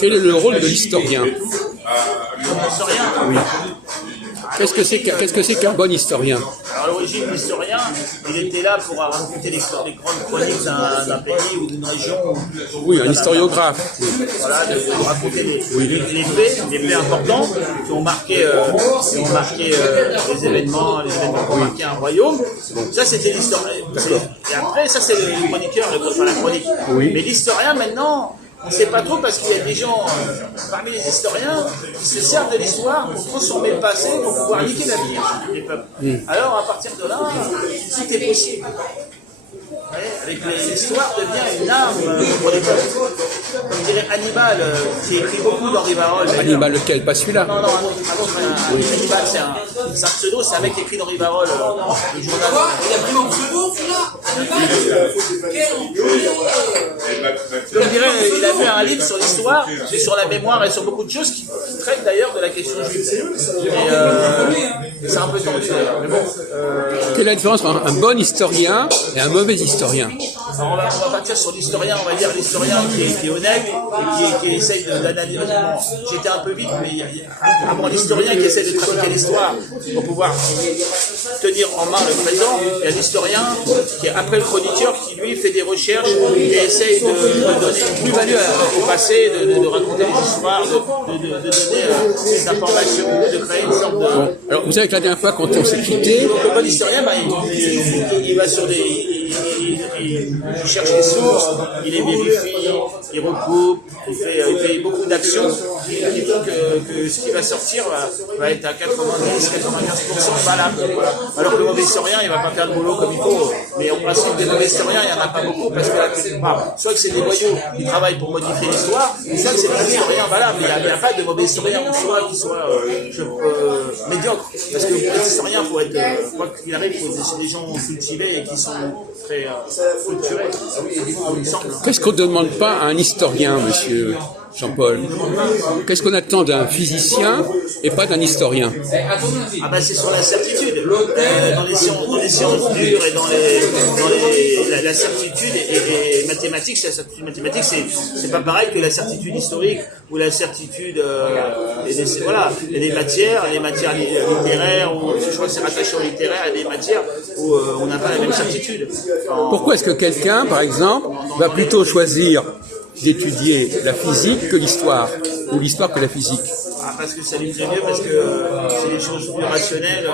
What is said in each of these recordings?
Quel est le rôle de l'historien? Oui. Qu'est-ce que c'est qu'un bon historien? Alors, à l'origine, l'historien, il était là pour raconter les grandes chroniques d'un pays ou d'une région. Oui, un historiographe. Voilà, de raconter les faits importants qui ont marqué, les événements qui ont marqué un royaume. Ça, c'était l'historien. Et après, ça, c'est le chroniqueur, la chronique. Oui. Mais l'historien, maintenant, on ne sait pas trop parce qu'il y a des gens parmi les historiens qui se servent de l'histoire pour transformer le passé, pour pouvoir niquer l'avenir des peuples. Alors à partir de là, tout est possible. Avec l'histoire devient une arme pour les peuples. Comme dirait Hannibal, qui écrit beaucoup dans Rivarol. Hannibal lequel? Pas celui-là? Non, un autre. Hannibal, c'est un pseudo, c'est un mec qui écrit dans Rivarol. Le journal. Il a pris mon pseudo, celui-là? Comme dirait, il a fait un livre sur l'histoire, et sur la mémoire et sur beaucoup de choses qui traitent d'ailleurs de la question juive. Et c'est un peu tendu d'ailleurs. Mais bon. Quelle est la différence entre un bon historien et un mauvais historien? Alors on va partir sur l'historien, on va dire l'historien qui est honnête et qui essaye d'analyser. J'étais un peu vite, mais il y a l'historien qui essaie de trafiquer l'histoire pour pouvoir tenir en main le présent. Il y a l'historien qui est après le chroniqueur qui lui fait des recherches et essaye de donner une plus-value au passé, de raconter des histoires, de donner des informations, de créer une sorte de... Bon. Alors vous savez que la dernière fois quand on s'est quitté... Donc le bon historien, il va sur des... Il cherche les sources, il les vérifie, il recoupe, il fait beaucoup d'actions qui font que ce qui va sortir va être à 90-95% valable. Voilà. Alors que le mauvais historien, il va pas faire le boulot comme il faut. Mais en principe, des mauvais historiens, il n'y en a pas beaucoup parce que soit que c'est des voyous qui travaillent pour modifier l'histoire, soit que c'est des historiens valables. Il n'y a pas de mauvais historien en soi qui soit médiocre. Parce que pour les historiens, il faut être, quoi qu'il arrive, il faut des gens cultivés et qui sont très structurés. Qu'est-ce qu'on ne demande pas à un historien, monsieur Jean-Paul? Qu'est-ce qu'on attend d'un physicien et pas d'un historien? Ah ben c'est sur la certitude. Dans les sciences dures et dans la certitude et mathématiques, la certitude mathématique, c'est pas pareil que la certitude historique ou la certitude voilà, il y a des matières littéraires ou je crois que c'est rattaché au littéraire, il y a des matières où on n'a pas la même certitude. Pourquoi est-ce que quelqu'un, par exemple, va plutôt choisir d'étudier la physique que l'histoire, ou l'histoire que la physique? Parce que ça lui plaît mieux, parce que c'est des choses plus rationnelles,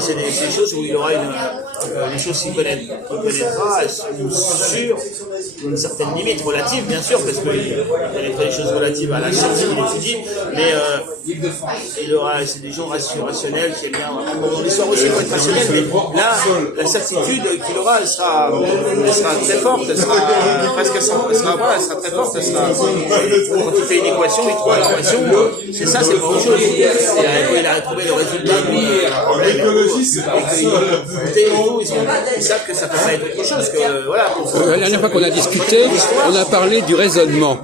c'est des choses où il aura des choses qu'il connaîtra sur une certaine limite relative, bien sûr, parce qu'il connaîtra des choses relatives à la science qu'il étudie, mais c'est des gens rationnels qui aiment bien. L'histoire aussi peut être rationnelle, mais là, la certitude qu'il aura, elle sera très forte, elle sera presque elle sera très forte, quand il fait une équation, il trouve l'équation. C'est ça, c'est pas autre chose. Il a trouvé le résultat ils savent que ça peut pas être autre chose que, voilà. La dernière fois qu'on a discuté, on a parlé du raisonnement.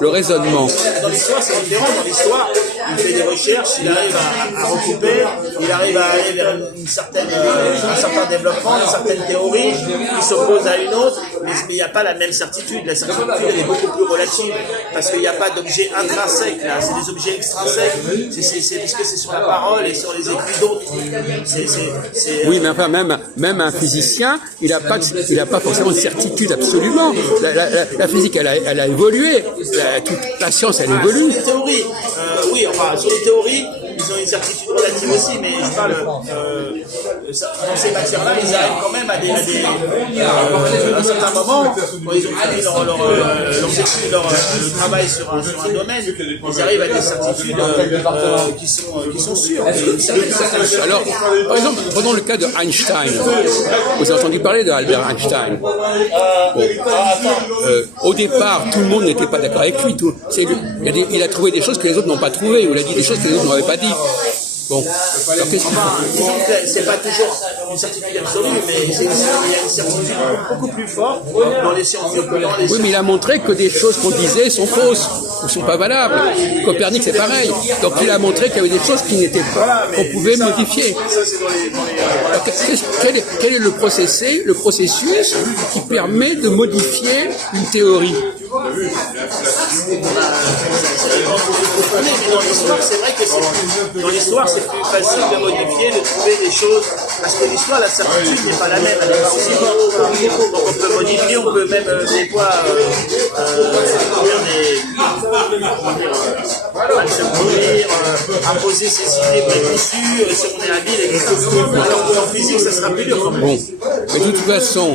Le raisonnement. Dans l'histoire, c'est différent. Dans l'histoire, il fait des recherches, il arrive à recouper, il arrive à aller vers un certain développement, une certaine théorie qui s'oppose à une autre, mais il n'y a pas la même certitude. La certitude, elle est beaucoup plus relative, parce qu'il n'y a pas d'objet intrinsèque, là, c'est des objets extrinsèques, c'est parce que c'est sur la parole et sur les écrits d'autres. Oui, mais enfin, même un physicien, il n'a pas forcément de certitude absolument. La physique, elle a évolué. Toute la science, elle évolue. Sur les théories, oui, enfin, sur les théories, ils ont une certitude relative aussi, mais je parle, dans ces matières-là, ils arrivent quand même à un certain moment, quand ils ont fini leurs études, leur travail sur un domaine, ils arrivent à des certitudes qui sont sûres. Alors, par exemple, prenons le cas de Einstein. Vous avez entendu parler de Albert Einstein. Au départ, tout le monde n'était pas d'accord avec lui. Il a trouvé des choses que les autres n'ont pas trouvées, ou il a dit des choses que les autres n'avaient pas dit. Bon, alors qu'est-ce qu'il fait? C'est pas toujours une certitude absolue, mais il y a une certitude beaucoup plus forte dans les sciences dures. Oui, mais il a montré que des choses qu'on disait sont fausses, ou sont pas valables. Copernic, c'est pareil. Donc il a montré qu'il y avait des choses qui n'étaient pas, qu'on pouvait modifier. Alors, quel est le processus qui permet de modifier une théorie? Mais dans l'histoire, c'est vrai que dans l'histoire, c'est plus facile de modifier, de trouver des choses. Parce que l'histoire, la certitude n'est pas la même, elle n'est pas aussi forte. Donc on peut modifier, on peut même des fois imposer ses idées préconçues, si on est habile, etc. Alors en physique, ça sera plus dur quand même. Bon, mais de toute façon,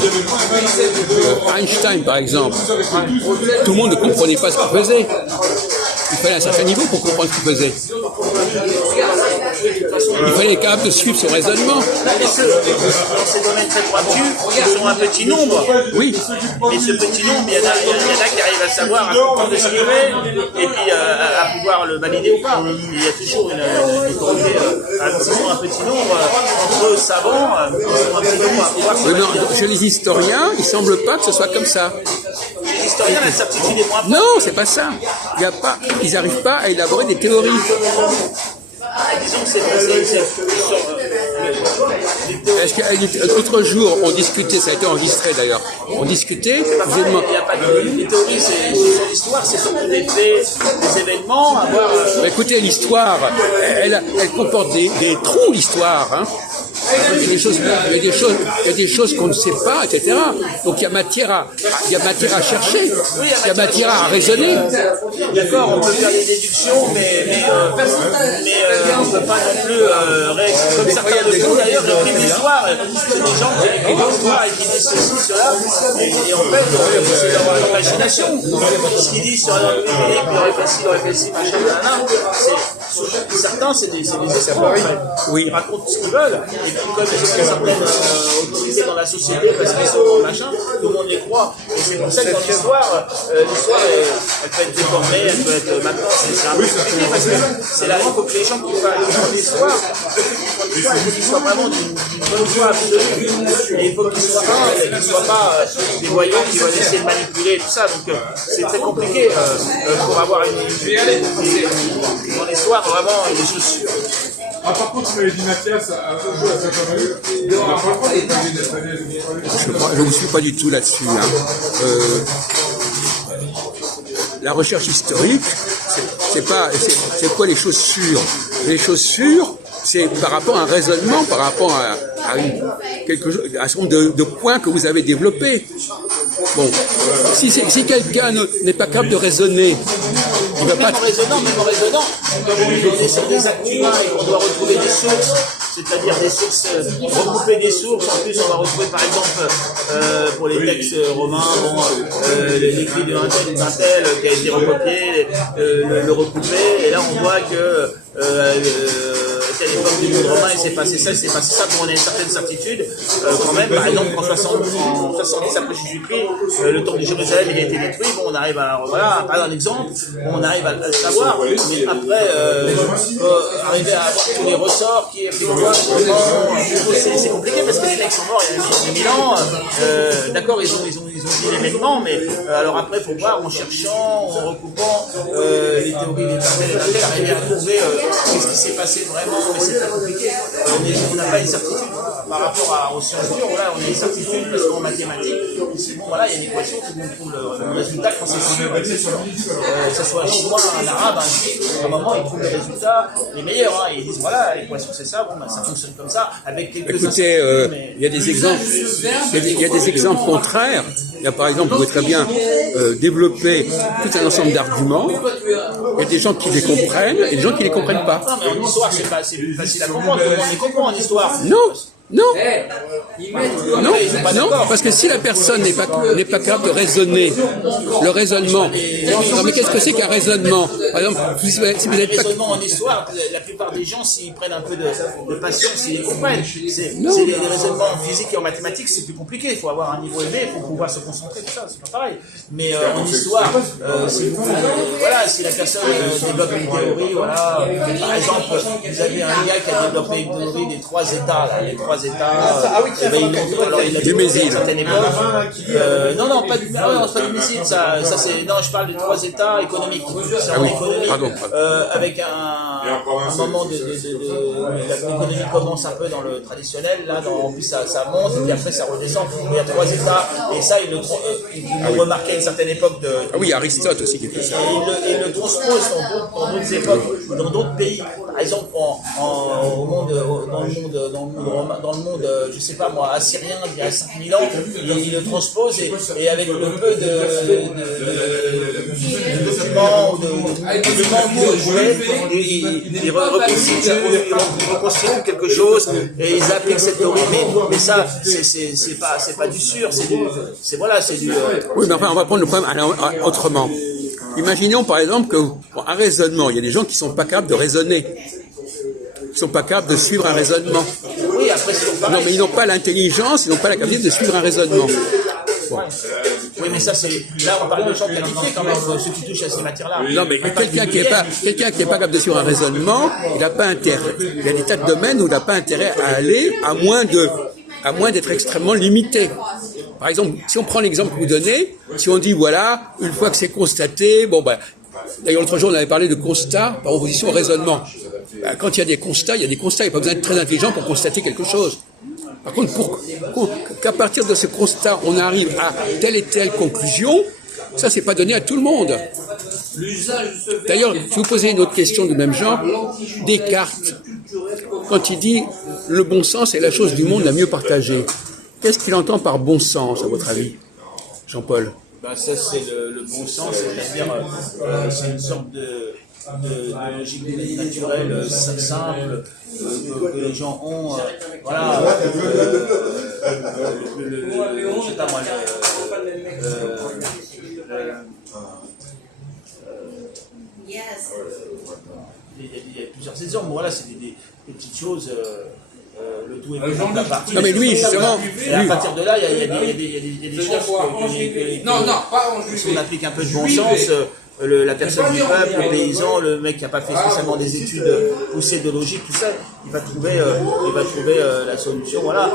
Einstein par exemple, tout le monde ne comprenait pas ce qu'il faisait. Il fallait un certain niveau pour comprendre ce qu'il faisait. Il fallait être capable de suivre son raisonnement. Dans ces domaines très pointus, ils sont un petit nombre. Oui. Mais ce petit nombre, il y en a qui arrivent à savoir, à comprendre ce qu'il fait, et puis à pouvoir le valider ou pas. Il y a toujours une autorité, s'ils sont un petit nombre, entre savants, ils sont un petit nombre à pouvoir se valider. Chez les historiens, il ne semble pas que ce soit comme ça. Chez les historiens, la certitude est moins forte. Non, c'est pas ça. Ils n'arrivent pas à élaborer des théories. Disons que c'est Est-ce que l'autre jour, on discutait, ça a été enregistré d'ailleurs, on discutait, il n'y a pas de théorie, c'est sur l'histoire, c'est surtout des faits, des événements, à voir. Écoutez, l'histoire, elle comporte des trous, l'histoire, hein. Il y a des choses qu'on ne sait pas, etc. Donc il y a matière à chercher, il y a matière à raisonner. D'accord, on peut faire des déductions, mais on ne peut pas non plus comme certains le font d'ailleurs, écrivent l'histoire. C'est des gens qui écrivent l'histoire et qui disent ceci, cela, et en fait, c'est leur imagination. Ce qu'ils disent sur leur Philippe, il aurait fait ci, machin, certains, c'est des espoirs. Oui. Ils racontent ce qu'ils veulent. Et puis comme ils ont certaines autorités dans la société parce qu'ils sont machin, tout le monde les croit. Et c'est pour ça que dans l'histoire, elle peut être déformée, elle peut être maintenant, c'est un peu compliqué parce que c'est là, il faut que les gens qui font l'histoire, il faut qu'ils soient vraiment d'une bonne foi absolue. Et il faut qu'ils soient pas des voyants qui vont essayer de manipuler tout ça. Donc c'est très compliqué pour avoir dans l'histoire vraiment des choses sûres. Ah, par contre, tu m'avais dit Mathias, un jour à 50 minutes. Je ne vous suis pas du tout là-dessus. Hein. La recherche historique, c'est quoi les choses sûres? Les choses sûres, c'est par rapport à un raisonnement, par rapport à un certain nombre de points que vous avez développés. Bon, si quelqu'un n'est pas capable de raisonner, il va pas... Même en raisonnant, comme on est sur des actes humains et qu'on doit retrouver des sources, c'est-à-dire des sources, regrouper des sources, en plus on va retrouver par exemple pour les textes romains, l'écrit d'un tel qui a été recopié, le recouper, et là on voit que à l'époque du monde romain, il s'est passé ça, pour on a une certaine certitude. Quand même, par exemple, en 70 après Jésus-Christ, le temple de Jérusalem il a été détruit. Bon, on arrive à un exemple, on arrive à le savoir, mais après, arriver à avoir tous les ressorts qui c'est compliqué parce que les mecs sont morts il y a 1000 ans. D'accord, ils ont dit l'événement, mais alors après, il faut voir en cherchant, en recoupant les théories des tels, arriver à trouver qu'est-ce qui s'est passé vraiment. Mais c'est très compliqué. On n'a pas une certitude par rapport aux sciences dures. Là, on a une certitude parce qu'en mathématiques, c'est bon, voilà, il y a une équation, tout le monde trouve le résultat quand c'est sûr, que ce soit un chinois, un arabe, un juif, à un moment, ils trouvent les résultats les meilleurs. Hein, et ils disent voilà, l'équation c'est ça, bon, ben, ça fonctionne comme ça, avec quelques. Écoutez, il y a des exemples. Il y a des exemples contraires. Il y a par exemple, vous pouvez très bien développer tout un ensemble d'arguments. Il y a des gens qui les comprennent et des gens qui les comprennent pas. Non, mais en histoire, c'est plus facile à comprendre. Tout le monde les comprend en histoire. Non, parce que si la personne n'est pas capable de raisonner, le raisonnement. Non, mais qu'est-ce que c'est qu'un raisonnement? Par exemple, si vous n'êtes pas. Raisonnement en histoire, la plupart des gens, s'ils prennent un peu de patience, ils comprennent. C'est les raisonnements en physique et en mathématiques, c'est plus compliqué. Il faut avoir un niveau élevé, il faut pouvoir se concentrer, tout ça, c'est pas pareil. Mais en histoire, si la personne développe une théorie, voilà, par exemple, vous avez un gars qui a développé une théorie des 3 états, là, les 3 trois États. Il a Des missiles. à une certaine époque. Non, pas du missile. Ça c'est. Non, je parle des trois États économiques. C'est en économie. Pardon. Avec un moment l'économie commence un peu dans le traditionnel. Là, en plus ça monte et puis après ça redescend. Il y a trois États et ça il le remarquait à une certaine époque de. Ah oui, Aristote aussi qui fait ça. Et il le transpose dans d'autres époques, dans d'autres pays. Par exemple, dans le monde, je sais pas moi, assyrien, il y a 5000 ans, il le transpose et avec le peu de documents ou de documents il reconstitue quelque chose et ils appliquent cette théorie. Mais ça, c'est pas du sûr, c'est du. Oui, mais enfin, on va prendre le problème autrement. Imaginons par exemple qu'un raisonnement, il y a des gens qui ne sont pas capables de raisonner, qui ne sont pas capables de suivre un raisonnement. Oui, après, non, mais ils n'ont pas l'intelligence, ils n'ont pas la capacité de suivre un raisonnement. Bon. Oui, mais ça, là, on parle de gens qualifiés quand même, ceux qui touchent à ces matières-là. Non, mais quelqu'un qui n'est pas capable de suivre un raisonnement, il n'a pas intérêt. Il y a des tas de domaines où il n'a pas intérêt à aller, à moins d'être extrêmement limité. Par exemple, si on prend l'exemple que vous donnez, si on dit, voilà, une fois que c'est constaté, d'ailleurs, l'autre jour, on avait parlé de constat par opposition au raisonnement. Quand il y a des constats, il n'y a pas besoin d'être très intelligent pour constater quelque chose. Par contre, qu'à partir de ce constat, on arrive à telle et telle conclusion, ça, c'est pas donné à tout le monde. D'ailleurs, je vous posais une autre question du même genre. Descartes, quand il dit « le bon sens est la chose du monde la mieux partagée », qu'est-ce qu'il entend par bon sens, à votre avis, Jean-Paul? Ça, c'est le bon sens, c'est-à-dire c'est une sorte de logique naturelle simple que les gens ont. Voilà. Je sais pas moi. Il y a plusieurs exemples. Voilà, c'est des petites choses. Le tout est plus la partie. Non, mais lui, justement. Et à partir de là, il y a des choses qu'on applique un peu de bon sens. La personne du peuple, le paysan, le mec qui n'a pas fait spécialement des études poussées de logique, tout ça, il va trouver la solution. Voilà.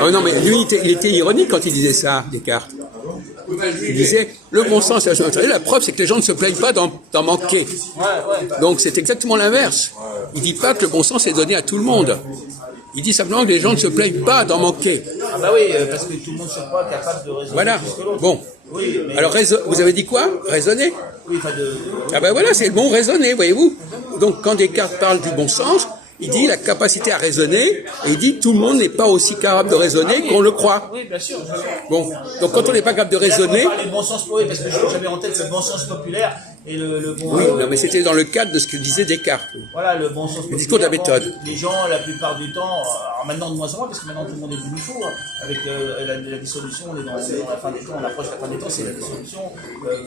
Non, mais lui, il était ironique quand il disait ça, Descartes. Il disait, le bon sens, c'est la chose naturelle. La preuve, c'est que les gens ne se plaignent pas d'en manquer. Donc, c'est exactement l'inverse. Il ne dit pas que le bon sens est donné à tout le monde. Il dit simplement que les gens ne se plaignent pas d'en manquer. Ah bah oui, parce que tout le monde ne se croit capable de raisonner. Voilà. Bon. Oui, mais... Alors, vous avez dit quoi? Raisonner? Oui, enfin de... Ah ben voilà, c'est le bon raisonner, voyez-vous. Donc, quand Descartes parle du bon sens, il dit la capacité à raisonner, et il dit tout le monde n'est pas aussi capable de raisonner qu'on le croit. Oui, bien sûr. Bon, donc quand on n'est pas capable de raisonner... On parle du bon sens populaire, parce que j'avais en tête le bon sens populaire et le bon... Oui, non, mais c'était dans le cadre de ce que disait Descartes. Voilà, le bon sens populaire. Le discours de la méthode. Les gens, la plupart du temps, alors maintenant de moins en moins, parce que maintenant tout le monde est bout du four, avec la dissolution, on est dans la fin des temps, on approche la fin des temps, c'est la dissolution.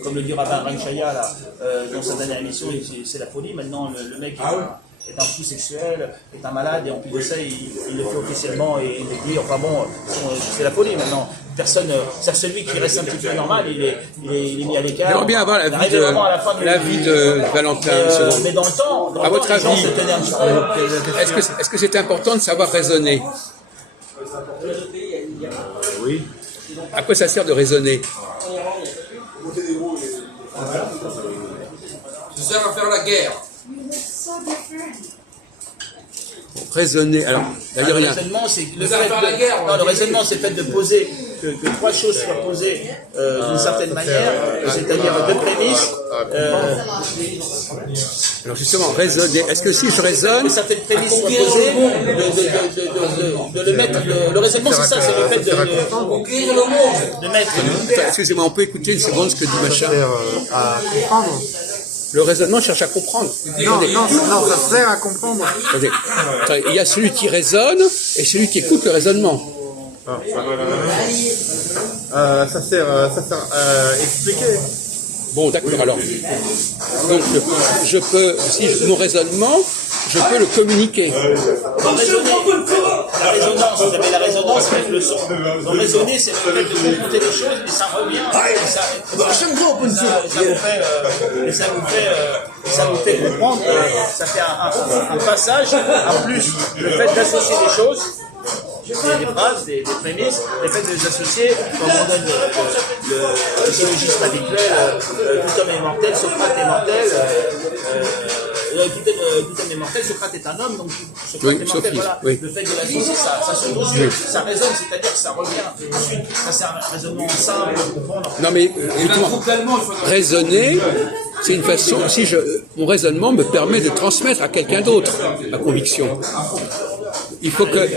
Comme le dit Rabin Ranchaya, là, dans sa dernière émission, c'est la folie. Maintenant, le mec... est un fou sexuel, est un malade, et en plus de ça, il le fait officiellement, et il dit, enfin bon, c'est la folie maintenant. Personne, c'est celui qui reste un petit peu normal, il est mis à l'écart. J'aimerais bien avoir la vie de Valentin. Mais dans le temps, à votre avis, les gens se tenaient un petit peu. Est-ce que c'est important de savoir raisonner? Oui. À quoi ça sert de raisonner? Ça sert à faire la guerre. Raisonner. Alors, d'ailleurs, le raisonnement, c'est le fait de poser que trois choses soient posées d'une certaine manière, c'est-à-dire deux prémices. Alors justement, raisonner. Est-ce que si je raisonne, certaines prémices soient posées, de le mettre. Le raisonnement, c'est ça, c'est le fait de mettre. Excusez-moi, on peut écouter une seconde ce que dit Macha. À comprendre. Le raisonnement cherche à comprendre. Non, ça sert à comprendre. Attendez. Il y a celui qui raisonne et celui qui écoute le raisonnement. Ça sert à expliquer. Bon, d'accord, alors. Donc, je peux, mon raisonnement, je peux le communiquer. La résonance, vous avez la résonance avec le son. Donc raisonner, c'est le fait de confronter des choses, et ça revient, et ça vous fait comprendre, ça fait un passage, en plus, le fait d'associer des choses, phrases, des prémices, le fait de les associer, comme on donne le syllogisme habituel, tout homme est mortel, Socrate est mortel, tout homme est mortel, Socrate est un homme, donc Socrate est mortel, voilà. Oui. Le fait de l'associer, ça saute aux yeux, ça résonne, c'est-à-dire que ça revient ensuite, ça c'est un raisonnement simple, profond. Non mais, raisonner, c'est une façon, mon raisonnement me permet de transmettre à quelqu'un d'autre ma conviction. Il faut que,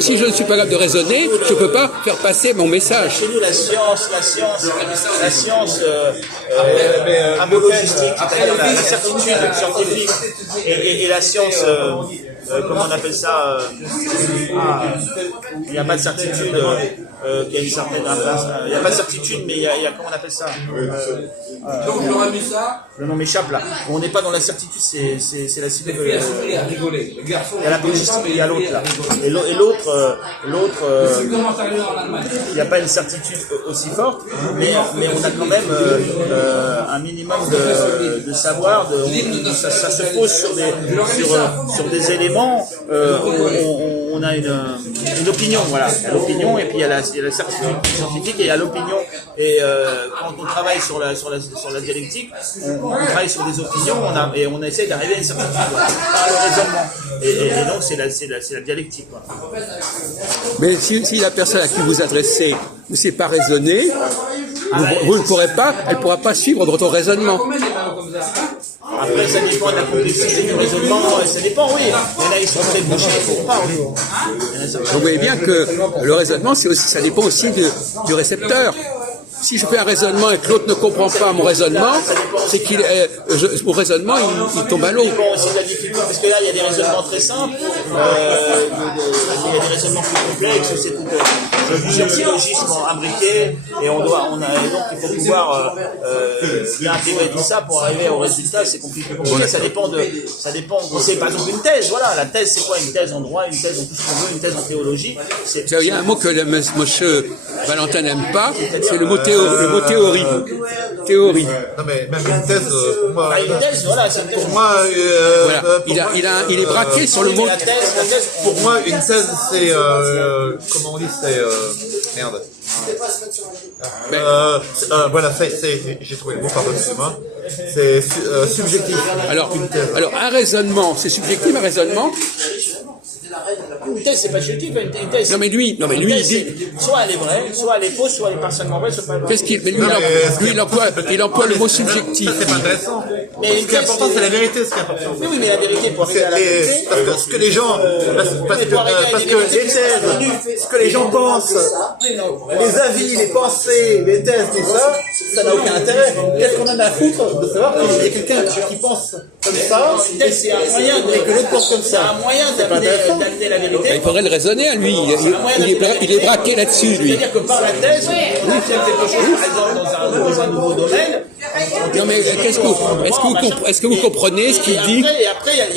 si je ne suis pas capable de raisonner, je ne peux pas faire passer mon message. Chez nous, la science apologistique, c'est-à-dire la certitude scientifique, et la science, comment on appelle ça, il n'y a pas de certitude, qu'il y a une certaine place, il n'y a pas de certitude, mais il y a comment on appelle ça, Donc, on aura mis ça. le nom m'échappe là. On n'est pas dans la certitude, c'est la cité de. Il a rigolé. Le garçon. Il y a la logistique, il y a l'autre là. Et l'autre, C'est comment t'arrives en Allemagne? il n'y a pas une certitude aussi forte, mais on a quand même un minimum de savoir. Ça se pose sur des éléments. On a une opinion, voilà. Il y a l'opinion et puis il y a la certitude scientifique et il y a l'opinion. Et quand on travaille sur la dialectique, on travaille sur des opinions et on essaie d'arriver à une certitude par le raisonnement. Et donc c'est la dialectique. Quoi. Mais si la personne à qui vous adressez ne sait pas raisonner, vous ne pourrez pas, elle ne pourra pas suivre votre raisonnement. Après, ça dépend de la complexité du raisonnement, ça dépend, oui. Mais là, ils sont très bouchés, ils ne pas, oui. Vous voyez bien que le raisonnement, ça dépend aussi du récepteur. Si je fais un raisonnement et que l'autre ne comprend pas mon raisonnement, c'est mon raisonnement, il tombe à l'eau. Bon, c'est de la difficulté, parce que là, il y a des raisonnements très simples, il y a des raisonnements plus complexes, c'est tout plusieurs syllogismes imbriqués, et donc il faut pouvoir bien intégrer tout ça pour arriver au résultat, c'est compliqué. Ça dépend, c'est par exemple une thèse, voilà, la thèse c'est quoi? Une thèse en droit, une thèse en tout ce qu'on veut, une thèse en théologie. Il y a un mot que monsieur Valentin n'aime pas, c'est le mot théorie. Théorie. Non mais même une thèse, pour moi... Une thèse, voilà, c'est une thèse. Pour moi, Il est braqué sur le mot. La thèse, pour moi, une thèse, c'est... comment on dit? C'est... merde. Voilà, j'ai trouvé le mot, pardon, excusez-moi. C'est subjectif. Alors, un raisonnement, c'est subjectif, un raisonnement. une thèse, c'est pas subjectif, une thèse. Non mais lui, il dit. Soit elle est vraie, soit elle est fausse, soit elle est partiellement vraie, soit pas vraie. Qu'est-ce qu'il, mais lui, il emploie le mot subjectif. Ça, c'est pas intéressant. Mais Ce qui est important, c'est la vérité, ce qui est important. Oui, mais la vérité, pour arriver à la vérité. Parce que ce que les gens, parce que les thèses, ce que les gens pensent, les avis, les pensées, les thèses, tout ça, ça n'a aucun intérêt. Qu'est-ce qu'on en a à foutre de savoir qu'il y a quelqu'un qui pense comme ça, Une thèse, c'est un moyen et que l'autre pense comme c'est un ça? moyen d'amener la vérité. Il faudrait le raisonner à lui. Il est braqué là-dessus, lui. C'est-à-dire que par la thèse, on obtient quelque chose, par exemple, dans un nouveau domaine. Non mais est-ce que vous comprenez ce qu'il dit? Et après, il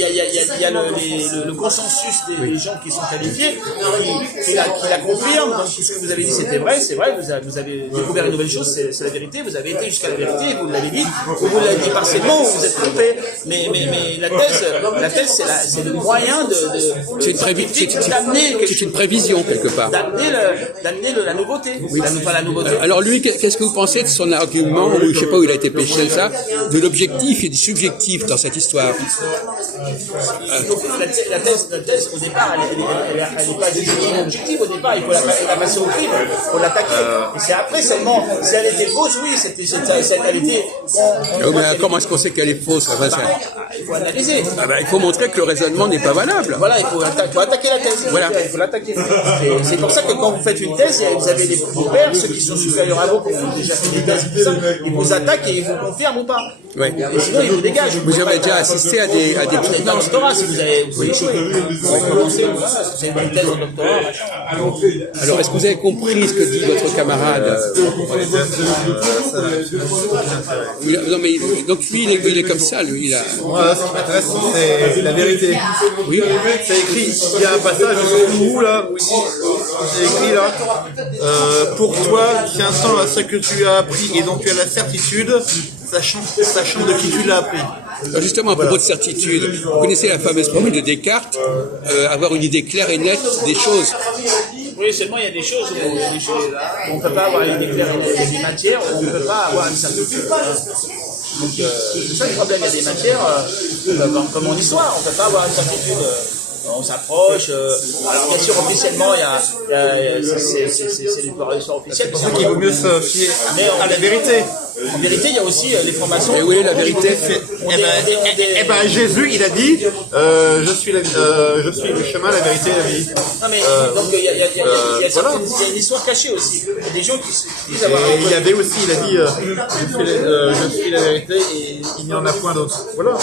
y a le consensus des gens qui sont qualifiés, qui la confirment. Donc, ce que vous avez dit, c'était vrai, c'est vrai. Vous avez découvert une nouvelle chose, c'est la vérité. Vous avez été jusqu'à la vérité, vous l'avez dit. Vous l'avez dit partiellement, vous vous êtes trompé. Mais la thèse, c'est le moyen C'est une prévision quelque part. d'amener la nouveauté. Oui. Pas la nouveauté. Alors lui, qu'est-ce que vous pensez de son argument, ou je sais pas où il a été pêché ça, de l'objectif et du subjectif dans cette histoire? La thèse, au départ, elle n'est pas définie objective. Au départ, il faut la passer au crible, il faut l'attaquer. Et c'est après seulement, si elle était fausse, oui, elle était. Mais comment est-ce qu'on sait qu'elle est fausse? Il faut analyser. Il faut montrer que le raisonnement n'est pas valable. Voilà, il faut attaquer la thèse. Voilà. Il faut l'attaquer. C'est pour ça que quand vous faites une thèse, vous avez des pairs, ceux qui sont supérieurs à vous, qui ont déjà fait des thèses, tout ça, ils vous attaquent et ils vous confirment ou pas. Ouais. Et sinon, ils vous dégagent. Vous avez déjà assisté à des Vous êtes dans le doctorat, si vous avez échoué. Vous avez commencé, vous avez une thèse en doctorat. Alors, est-ce que vous avez compris ce que dit votre camarade? Non, mais donc lui, il est comme ça, lui. Moi, ce qui m'intéresse, c'est la vérité. Oui. C'est écrit, il y a un passage, je sais où là, où il dit, c'est écrit là, pour toi qui entends ce que tu as appris et dont tu as la certitude, sachant de qui tu l'as appris. Alors justement, à propos de certitude, vous connaissez la fameuse formule de Descartes, avoir une idée claire et nette des choses. Oui, seulement il y a des choses où on ne peut pas avoir une déclaration. Il y a des matières où on ne peut pas avoir une certitude. Donc c'est ça le problème, il y a des matières, comme en histoire, on ne peut pas avoir une certitude. On s'approche. Alors bien sûr, officiellement, c'est l'histoire officielle. C'est pour ça qu'il vaut mieux se fier à la vérité. En vérité, il y a aussi les formations. Et où est la vérité? Jésus, il a dit, je suis le chemin, la vérité et la vie. Non mais donc il y a une histoire cachée aussi. Il y a des gens qui disent avoir. Et il y avait aussi, il a dit, je suis la vérité et il n'y en a point d'autre. Voilà.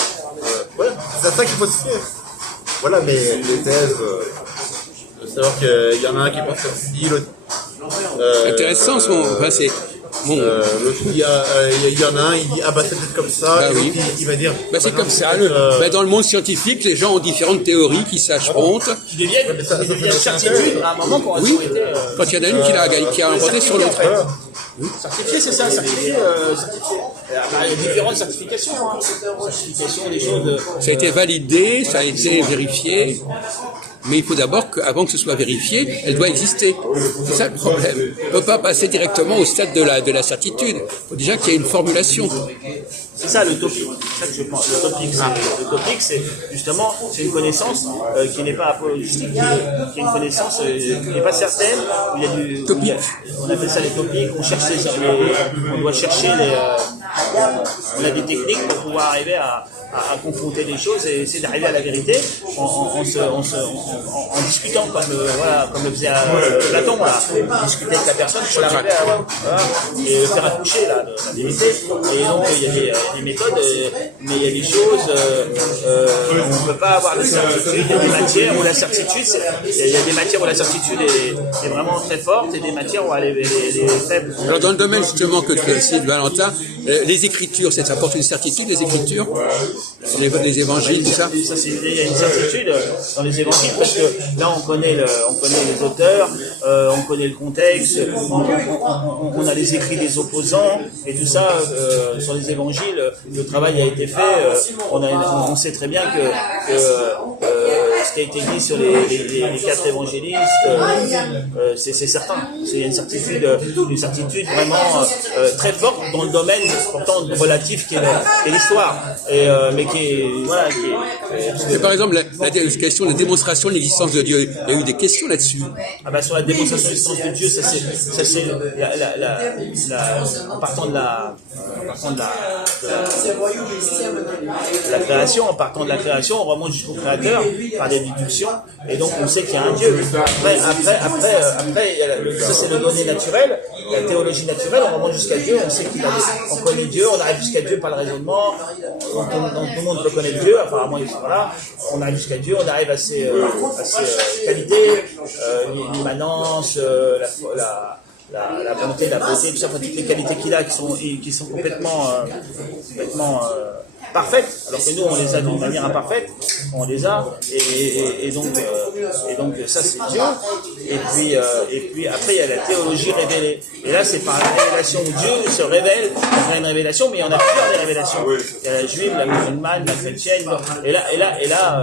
C'est à ça qu'il faut se fier. Voilà, mais les thèses, savoir qu'il y en a un qui pense comme ci, l'autre. Intéressant, c'est bon. Il y en a un, il dit ah bah c'est peut-être comme ça. Bah et oui. Il va dire. Bah, c'est comme ça. Dans le monde scientifique, les gens ont différentes théories qui s'affrontent. Qui deviennent certitudes à un moment pour Oui. Quand il y en a une qui a emporté sur l'autre. Certifié, c'est ça, certifié. Il y a différentes certifications. Certification des choses. Ça a été validé, ça a été vérifié. Mais il faut d'abord qu'avant que ce soit vérifié, elle doit exister. C'est ça le problème. On ne peut pas passer directement au stade de la certitude. Il faut déjà qu'il y ait une formulation. C'est ça le topic. C'est ça que je pense. Le topic, c'est justement c'est une connaissance qui n'est pas apologistique, qui est une connaissance qui n'est pas certaine. Il y a on appelle ça les topics. On cherche on doit chercher on a des techniques pour pouvoir arriver à confronter les choses et essayer d'arriver à la vérité en discutant comme le faisait Platon, discuter avec la personne pour l'arriver et faire accoucher la vérité. Et donc il y a des méthodes, mais il y a des choses, on ne peut pas avoir de certitude. Il y a des matières où la certitude, il y a des matières où la certitude est vraiment très forte et des matières où elle est faible. Alors dans le domaine justement que tu cites, Valentin, les Écritures, ça apporte une certitude, les Écritures, les Évangiles, tout ça. Il y a une certitude dans les Évangiles parce que là on connaît les auteurs, on connaît le contexte, on a les écrits des opposants et tout ça sur les Évangiles. Le travail a été fait. On sait très bien que ce qui a été dit sur les 4 évangélistes, c'est certain. Il y a une certitude vraiment très forte dans le domaine pourtant relatif qui est l'histoire, mais qui est Mais par exemple, la question de la démonstration de l'existence de Dieu, il y a eu des questions là-dessus. Ah bah sur la démonstration de l'existence de Dieu, ça c'est en partant de la création, on remonte jusqu'au Créateur par des déductions, et donc on sait qu'il y a un Dieu. Après, ça c'est le donné naturel, la théologie naturelle, on remonte jusqu'à Dieu, on sait on connaît Dieu, on arrive jusqu'à Dieu par le raisonnement, tout le monde reconnaît Dieu, apparemment voilà, on arrive jusqu'à Dieu, on arrive à ces qualités, l'immanence, la bonté, la beauté, tout ça, toutes les qualités qu'il a qui sont complètement parfaites, alors que nous on les a d'une manière imparfaite, on les a, et donc ça c'est Dieu, et puis après il y a la théologie révélée, et là c'est par la révélation où Dieu se révèle, il y a une révélation, mais il y en a plusieurs des révélations, il y a la juive, la musulmane, la chrétienne, et là